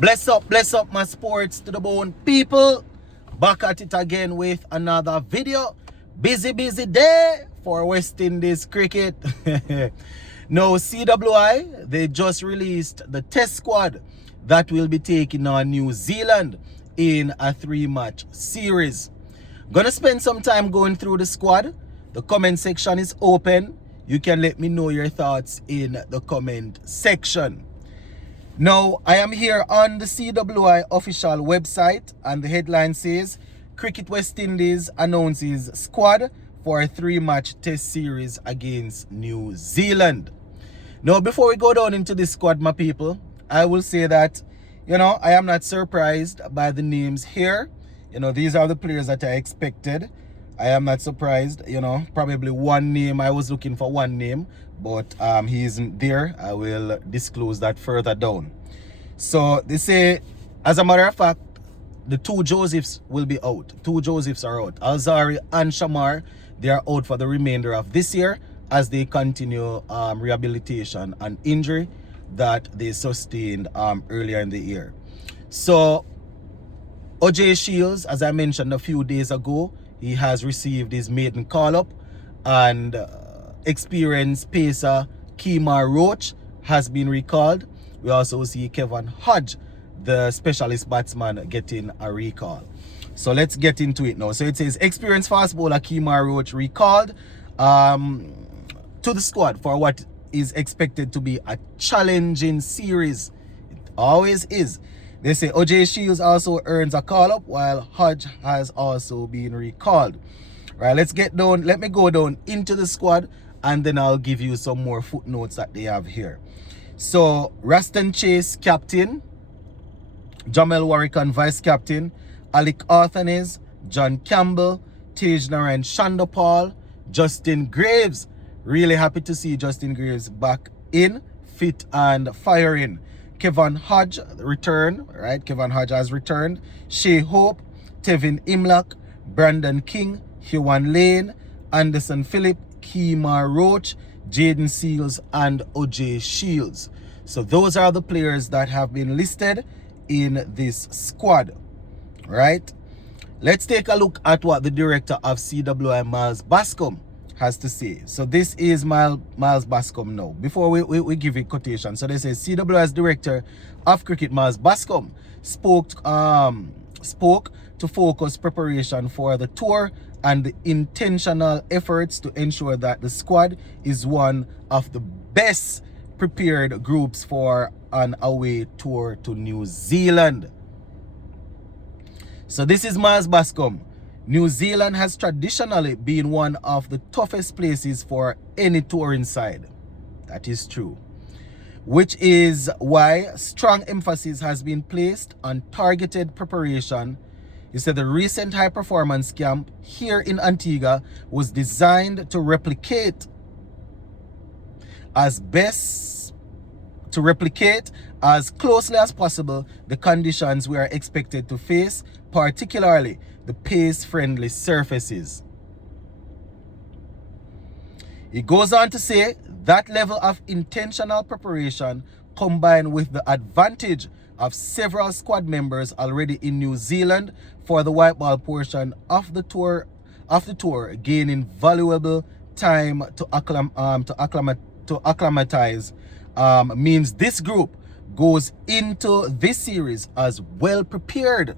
Bless up my sports to the bone people. Back at it again with another video. Busy day for West Indies cricket. Now CWI, they just released the test squad that will be taking on New Zealand in a 3-match series. Gonna spend some time going through the squad. The comment section is open. You can let me know your thoughts in the comment section. Now, I am here on the CWI official website, and the headline says, Cricket West Indies announces squad for a 3-match test series against New Zealand. Now, before we go down into this squad, my people, I will say that, I am not surprised by the names here. These are the players that I expected. I am not surprised, probably one name. I was looking for one name, but he isn't there. I will disclose that further down. So they say, as a matter of fact, the two Josephs will be out. Two Josephs are out. Alzari and Shamar, they are out for the remainder of this year as they continue rehabilitation and injury that they sustained earlier in the year. So OJ Shields, as I mentioned a few days ago, he has received his maiden call-up, and experienced pacer Kemar Roach has been recalled. We also see Kevin Hodge, the specialist batsman, getting a recall. So let's get into it now. So it says experienced fast bowler Kemar Roach recalled to the squad for what is expected to be a challenging series. It always is. They say OJ Shields also earns a call-up, while Hodge has also been recalled. Right, let's get down. Let me go down into the squad, and then I'll give you some more footnotes that they have here. So, Raston Chase, captain. Jamel Warrican, vice-captain. Alec Arthanes, John Campbell, Tej Narayan Shandopal, Justin Graves. Really happy to see Justin Graves back in, fit and firing. Kevin Hodge return, right? Kevin Hodge has returned. Shea Hope, Tevin Imlach, Brandon King, Huan Lane, Anderson Phillip, Kemar Roach, Jaden Seals, and OJ Shields. So those are the players that have been listed in this squad, right? Let's take a look at what the director of CWI, Miles Bascom, has to say. So this is Miles Bascom now. Before we give it quotation. So they say CWI's director of cricket, Miles Bascom, spoke to focus preparation for the tour and the intentional efforts to ensure that the squad is one of the best prepared groups for an away tour to New Zealand. So this is Miles Bascom. New Zealand has traditionally been one of the toughest places for any touring side. That is true. Which is why strong emphasis has been placed on targeted preparation. He said the recent high performance camp here in Antigua was designed to replicate as closely as possible the conditions we are expected to face, particularly the pace-friendly surfaces. He goes on to say that level of intentional preparation, combined with the advantage of several squad members already in New Zealand for the white ball portion of the tour, gaining valuable time to acclimatize, means this group goes into this series as well prepared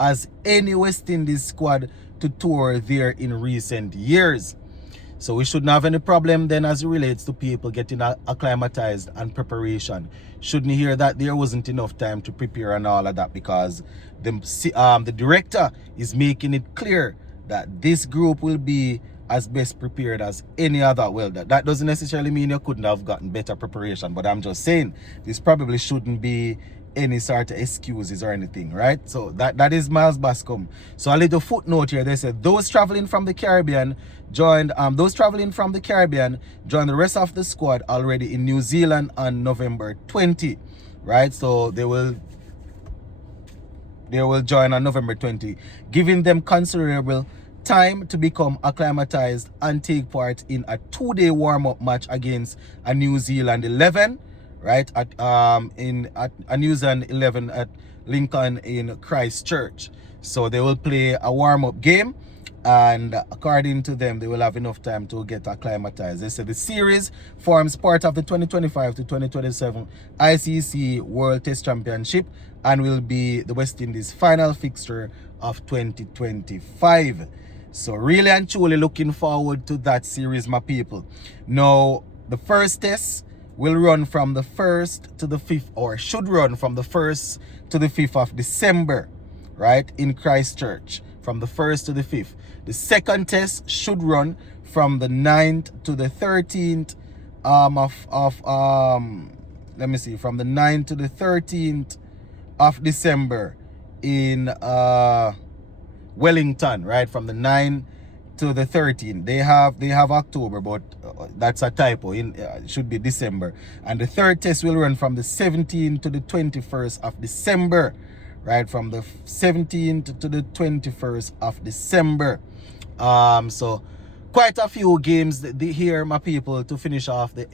as any West Indies squad to tour there in recent years. So we shouldn't have any problem then as it relates to people getting acclimatized and preparation. Shouldn't hear that there wasn't enough time to prepare and all of that, because the director is making it clear that this group will be as best prepared as any other. Well, that doesn't necessarily mean you couldn't have gotten better preparation, but I'm just saying this probably shouldn't be any sort of excuses or anything, right? So that is Miles Bascom. So a little footnote here. They said those traveling from the Caribbean joined the rest of the squad already in New Zealand on November 20, right? So they will join on November 20, giving them considerable time to become acclimatized and take part in a 2-day warm-up match against a New Zealand 11, right? At a News and 11 at Lincoln in Christchurch. So they will play a warm-up game, and according to them, they will have enough time to get acclimatized. They said the series forms part of the 2025 to 2027 ICC World Test Championship and will be the West Indies' final fixture of 2025. So really and truly looking forward to that series, my people. Now, the first test will run from the 1st to the 5th, or should run from the 1st to the 5th of December, right, in Christchurch, from the 1st to the 5th. The second test should run from the 9th to the 13th let me see, from the 9th to the 13th of December in Wellington, right, from the 9th to the 13th. They have October, but that's a typo. It should be December. And the third test will run from the 17th to the 21st of December, right, from the 17th to the 21st of December. So quite a few games here, my people, to finish off the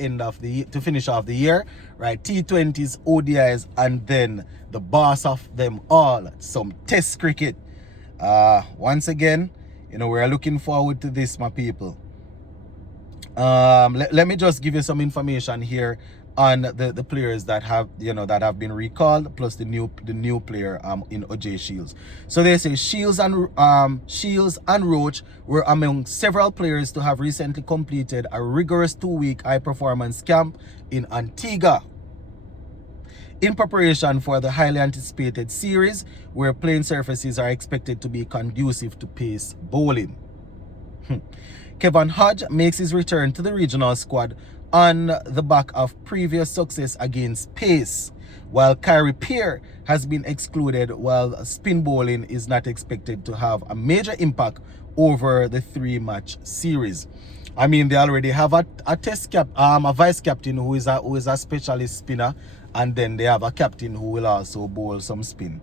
year, right? T20s, ODIs, and then the boss of them all, some test cricket. Once again, we're looking forward to this, my people. Let me just give you some information here on the players that have been recalled, plus the new player in OJ Shields. So they say Shields and Roach were among several players to have recently completed a rigorous 2-week high performance camp in Antigua in preparation for the highly anticipated series, where playing surfaces are expected to be conducive to pace bowling. Kevin Hodge makes his return to the regional squad on the back of previous success against pace, while Kyrie Pierre has been excluded, while spin bowling is not expected to have a major impact over the 3-match series. I mean, they already have a vice captain who is a specialist spinner, and then they have a captain who will also bowl some spin.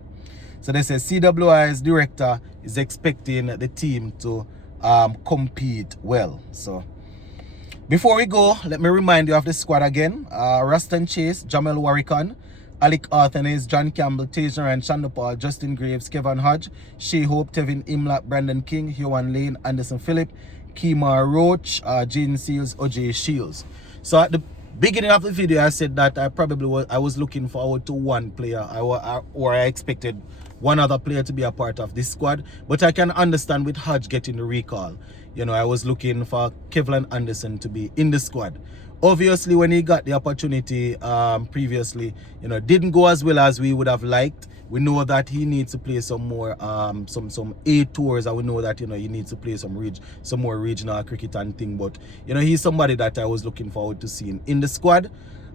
So they say CWI's director is expecting the team to compete well. So before we go, let me remind you of the squad again. Ruston Chase, Jamel Warrican, Alec Arthanes, John Campbell, Taser and Shandopal, Justin Graves, Kevin Hodge, Shea Hope, Tevin Imlap, Brandon King, Hyoan Lane, Anderson Phillip, Kemar Roach, Jane Seals, OJ Shields. So at the beginning of the video, I said that I was looking forward to one player, or I expected one other player to be a part of this squad. But I can understand with Hodge getting the recall. I was looking for Kevlin Anderson to be in the squad. Obviously, when he got the opportunity previously, didn't go as well as we would have liked. We know that he needs to play some more some A tours, and we know that he needs to play some more regional cricket and thing. But he's somebody that I was looking forward to seeing in the squad.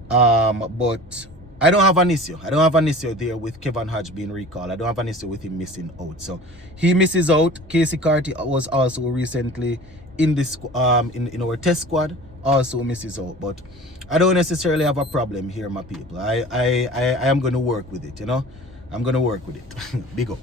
But I don't have an issue. I don't have an issue there with Kevin Hodge being recalled. I don't have an issue with him missing out. So he misses out. Casey Carty was also recently in this in our test squad, also misses out. But I don't necessarily have a problem here, my people. I am going to work with it. I'm going to work with it. Big up.